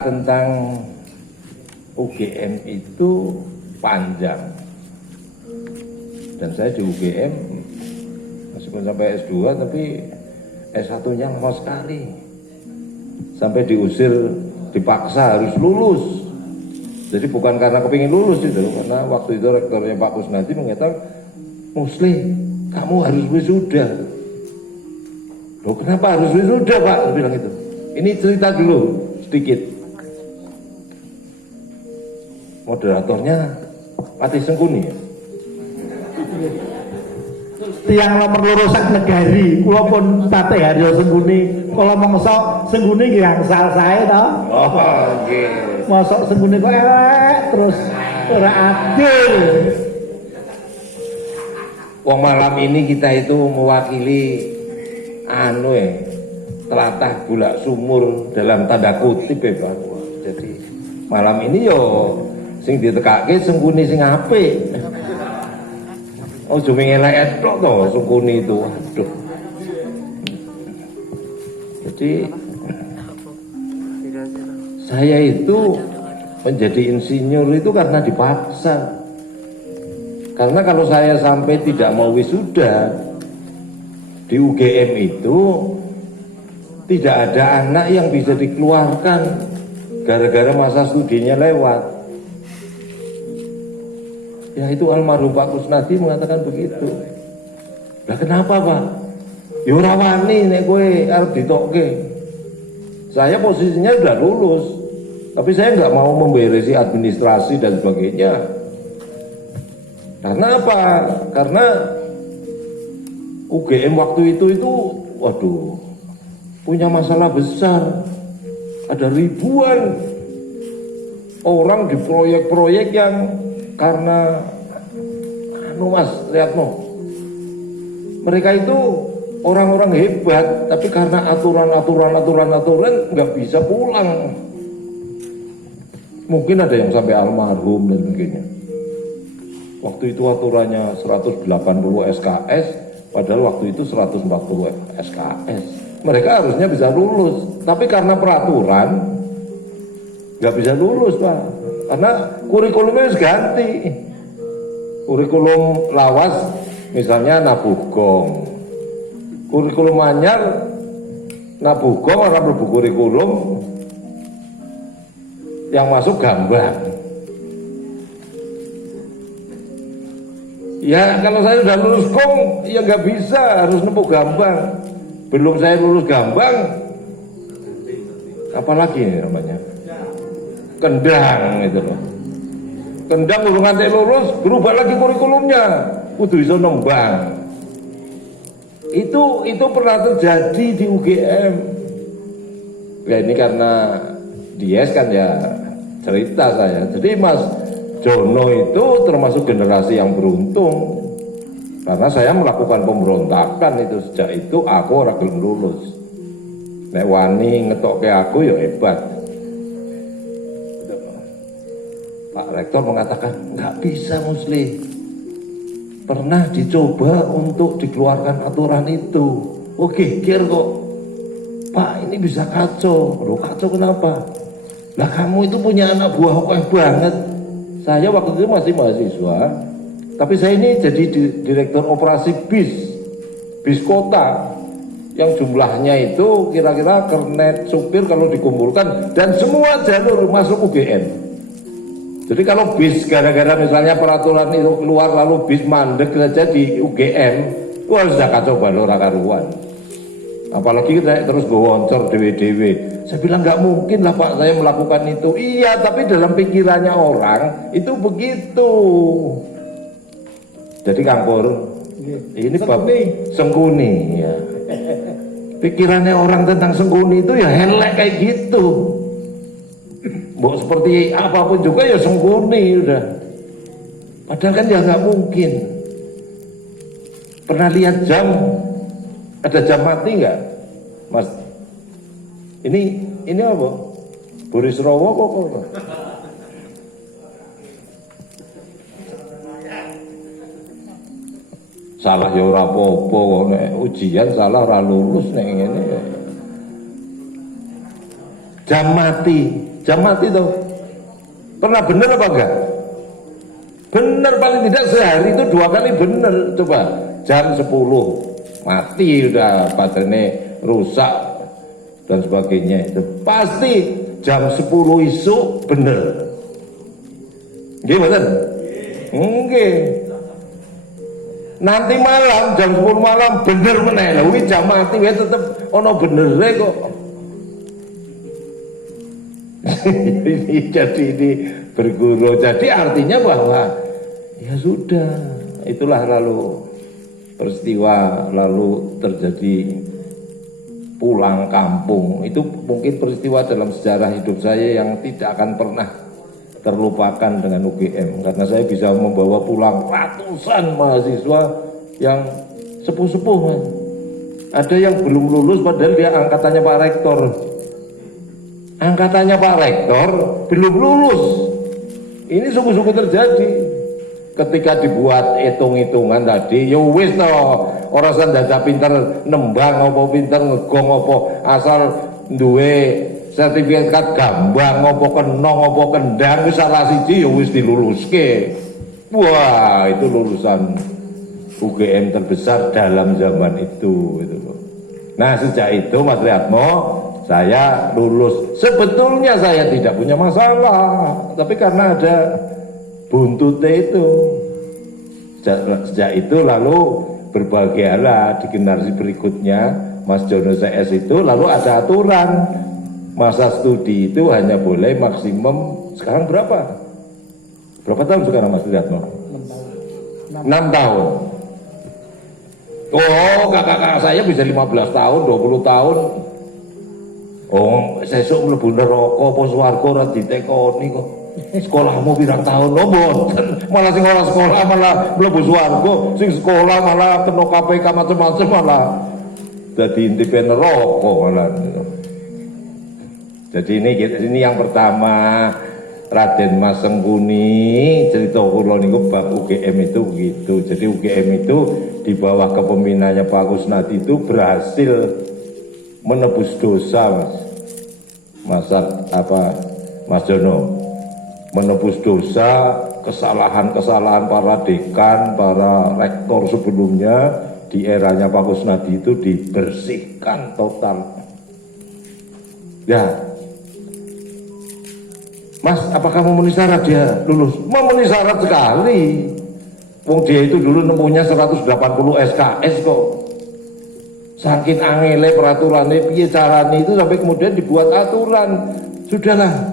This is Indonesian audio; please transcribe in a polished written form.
Tentang UGM itu panjang, dan saya di UGM meskipun sampai S2 tapi S1-nya lama sekali, sampai diusir, dipaksa harus lulus. Jadi bukan karena kepingin lulus itu, karena waktu itu rektornya Pak Kusnadi mengatakan, Musli, kamu harus wisuda. Loh, kenapa harus wisuda, Pak? Dia bilang itu. Ini cerita dulu sedikit. Moderatornya Pati Sengkuni ya? Tiang nomor loro sak negari, kula pun Tate Haryo Sengkuni. Kalau mongso Sengkuni nggih angsal sae to. Oh, nggih. Mosok Sengkuni kok elek terus ora adil. Wong malam ini kita itu mewakili telatah bulak sumur dalam tanda kutip ya Pak. Jadi malam ini yo sing ditekake Sengkuni sing apik. Oh, cuma ngelak tok to Sengkuni itu. Aduh. Jadi saya itu menjadi insinyur itu karena dipaksa. Karena kalau saya sampai tidak mau wisuda di UGM itu tidak ada anak yang bisa dikeluarkan gara-gara masa studinya lewat. Ya itu almarhum Pak Kusnadi mengatakan begitu. Lah kenapa Pak? Ya ora wani nek kowe arep ditokke. Saya posisinya sudah lulus, tapi saya nggak mau memberesi administrasi dan sebagainya. Karena apa? Karena UGM waktu itu waduh, punya masalah besar. Ada ribuan orang di proyek-proyek yang karena Mas, lihat mereka itu orang-orang hebat, tapi karena aturan nggak bisa pulang. Mungkin ada yang sampai almarhum dan sebagainya. Waktu itu aturannya 180 SKS, padahal waktu itu 140 SKS. Mereka harusnya bisa lulus, tapi karena peraturan nggak bisa lulus Pak. Karena kurikulumnya harus ganti. Kurikulum lawas misalnya Nabugong. Kurikulum anyar Nabugong orang berbuku kurikulum yang masuk gambar. Ya kalau saya sudah lulus Gong, ya nggak bisa, harus nempuk gambang. Belum saya lulus gambang, apalagi namanya? Kendang itu loh. Kendang belum ngantek lulus, berubah lagi kurikulumnya. Kudu iso nembang. Itu pernah terjadi di UGM. Ya ini karena DS kan ya cerita saya. Jadi Mas Jono itu termasuk generasi yang beruntung. Karena saya melakukan pemberontakan itu sejak itu aku ora gelem lulus. Nek wani ngetokke aku ya hebat. Pak Rektor mengatakan nggak bisa Musli. Pernah dicoba untuk dikeluarkan aturan itu. Oh geger kok. Pak ini bisa kacau. Loh kacau kenapa? Lah kamu itu punya anak buah kok banget. Saya waktu itu masih mahasiswa. Tapi saya ini jadi direktur operasi bis kota. Yang jumlahnya itu kira-kira kernet supir kalau dikumpulkan. Dan semua jalur masuk UGM. Jadi kalau bis gara-gara misalnya peraturan itu keluar lalu bis mandek saja di UGM, wah sudah kacau balau karuan. Apalagi kita terus gowoncor dewe-dewe. Saya bilang nggak mungkin lah Pak saya melakukan itu. Iya tapi dalam pikirannya orang itu begitu. Jadi Kang Pur, ini bab Sengkuni ya. Pikirannya orang tentang Sengkuni itu ya helek kayak gitu. Mau seperti apapun juga ya Sengkuni udah. Padahal kan ya nggak mungkin. Pernah lihat jam? Ada jam mati nggak, Mas? Ini apa? Boris Rowo kok? Salah ya ora apa-apa, nek ujian salah ora lulus nek ngene. Jam mati jam mati tuh. Pernah bener apa enggak? Bener, paling tidak sehari itu 2 kali bener. Coba jam 10 mati udah baterainya rusak dan sebagainya, itu pasti jam 10 isu bener. Nggih mboten? Nggih. Nanti malam jam 10 malam bener meneh. Lha kuwi jam mati wae tetep ana benere kok. Jadi ini berguru. Jadi artinya bahwa ya sudah, itulah lalu peristiwa lalu terjadi pulang kampung. Itu mungkin peristiwa dalam sejarah hidup saya yang tidak akan pernah terlupakan dengan UGM, karena saya bisa membawa pulang ratusan mahasiswa yang sepuh-sepuh. Ada yang belum lulus padahal dia angkatannya Pak Rektor. Angkatannya Pak Rektor belum lulus. Ini sungguh-sungguh terjadi. Ketika dibuat hitung-hitungan tadi, ya wis to, ora usah dadak pinter nembang apa pinter ngegong apa, asal duwe sertifikat gambang apa kenong apa kendang wis salah siji ya wis diluluske. Wah, itu lulusan UGM terbesar dalam zaman itu gitu loh. Nah, sejak itu Mas Riyatmo saya lulus. Sebetulnya saya tidak punya masalah, tapi karena ada buntutnya itu. Sejak itu lalu berbagai hal di generasi berikutnya Mas Jono CS itu lalu ada aturan masa studi itu hanya boleh maksimum sekarang berapa? Berapa tahun sekarang Mas Riyatmo? 6 tahun. Oh, kakak-kakak saya bisa 15 tahun, 20 tahun. Oh, sesuk mlebu neraka apa swarga ora ditekoni kok. Sekolahmu pirang tahun lho, mboten. Malah sing ora sekolah malah mlebu swarga, sing sekolah malah kena KPK macam-macam malah dadi intipe neraka malah. Jadi ini yang pertama, Raden Mas Sengkuni, cerita kula niku bab UGM itu begitu. Jadi UGM itu di bawah kepemimpinannya Pak Kusnadi itu berhasil menebus dosa, Mas Jono, menebus dosa, kesalahan-kesalahan para dekan, para rektor sebelumnya di eranya Pak Kusnadi itu dibersihkan total. Ya, Mas, apakah memenuhi syarat dia lulus? Memenuhi syarat sekali. Wong dia itu dulu nemunya 180 SKS kok. Saking angele peraturannya piye carane itu sampai kemudian dibuat aturan. Sudahlah,